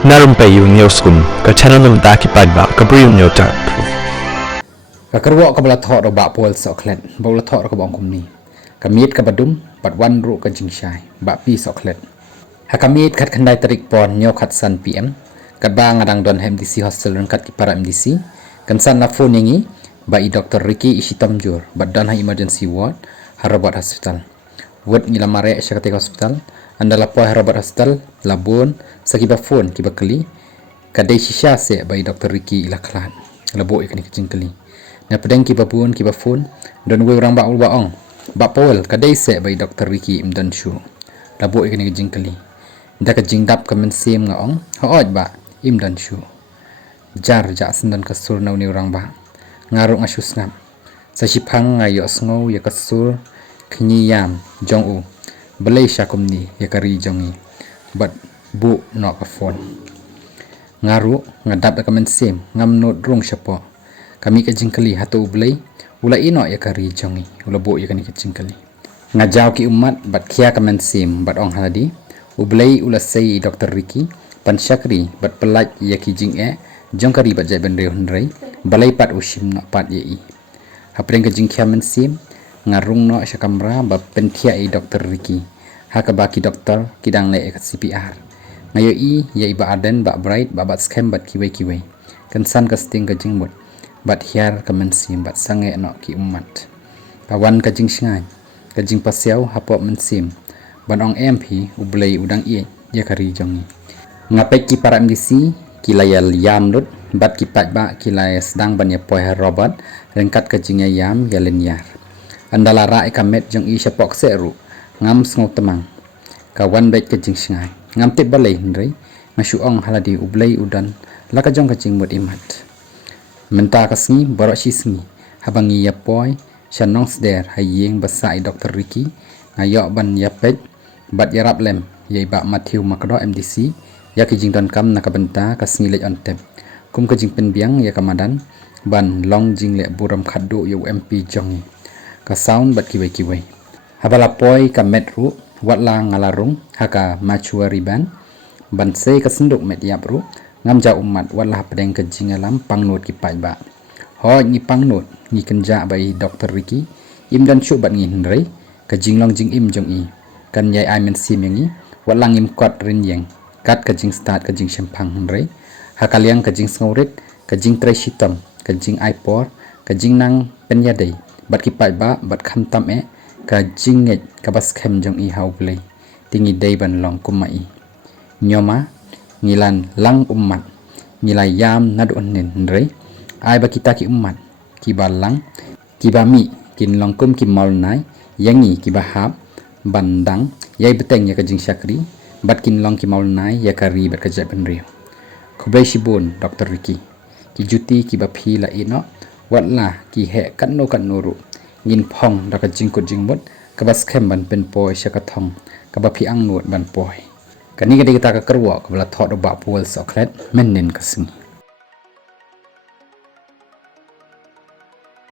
Narum payu newskum ka channel num ta ki padba ka briu nyota. Kakerwo ka bala thok ro ba pol soklet bala thok ro ka bong kum ni kamit ka badum bat wan ru ka jingshai ba pi soklet hakamit khat khandai tarik pon nyo khat san pm kat ba ngadang don MDC hostel ran kat ki para MDC kan san na phone yangi ba i Dr. Ricky Ishitom jur bat dan ha emergency ward Harabat hospital ward ngila mare syakati hospital andala po Harabat hospital labon sakiba phone ki bakli kadai shisha se ba i Dr. Ricky ilaklan labo ikani kecingkeli na pedang ki babun ki bafun don we orang ba ul baong ba pol kadai se bai Dr. Ricky imdan shu labo ikani jingkali nda ka jingdap ka men sim ngaong hooj ba imdan shu jar ja sendan ka sur nau ni orang ba ngaru ngasus ngam sa shipang ngayo sngo ya ka sur khni yam jong u belai syakumni ya kari jongi bat bu no ka phone ngaru ngadap ka men sim ngam not rung syapo kami ke jingkali hatu ublai ula ino ya kari jongi ula bo ya kani ke jingkali ngajau ki umat bat khia kamen sim bat ong haladi ublai ula sei Dr. Ricky pan syakri bat pelaj ya ki jing jong kari bat jai bendre hundrai balai pat usim no pat ye i hapreng ke jing khia men sim ngarung no sya kamera ba penthia i Dr. Ricky hakabaki doktor kidang le ka CPR ngayo i ya iba aden ba bright ba bat scam bat kiwai kan san ka sting ka jing mut bat hiar kemensim bat sange no ki umat kawan kajing shngai kajing pasiau hapo mensim banong MP ublei udang i ya kari jongi ngapai ki para MDC kilayal yam lut bat ki pat ba kilay sedang ban ya poi Robert rengkat kajing yam yalen yar andala ra ekamet jong i syapok seru ngam sngo temang kawan baik kajing shngai ngam tip balai ndrei ngasuong haladi ublei udan laka jong kajing mut imat menta kasni borok sisni habangi ya poi shanong sder hayeng basai Dr. Ricky ngayok ban yapet bat yarap lem yai ba Matthew Makdo MDC ya kijing don kam nakabenta kasni lej ontep kum kijing penbiang ya kamadan ban long jing le buram khaddu yu MP jongi ka sound bat kiwai habala poi ka metru watla ngalarung haka machuari ban sei kasinduk met yapru ngam ja umat wala pedeng ke jingalam pangnut ki pai ba ho ni pangnut ni kenja bai Dr. Ricky im dan chu bat ngin rei ke jinglong jing im jong i kan yai ai men sim yangi wala ngim kot rin yeng kat ke jing start ke jing shempang rei hakaliang ke jing sngorit ke jing tre shitam ke jing ipor ke jing nang penyadai bat ki pai ba bat kham tam ka jing nget ka bas khem jong i hau play tingi dei ban long kumai nyoma ngilan lang umat ngilai yam nadu nen ndrei ai ba kita ki umat ki balang ki bami kin longkum ki maulnai yangi ki bahab bandang yai beteng ya kajing syakri bat kin long ki maulnai ya kari bat kajak benriu khobai shibun Dr. Ricky ki juti ki baphi la ino watla ki he kan no ru ngin phong da kajing ko jingbot kabas khem ban pen poi syakathong kabaphi ang nut ban poi kani kita ka kerwa kabla thot ba pol soklet mennen kasing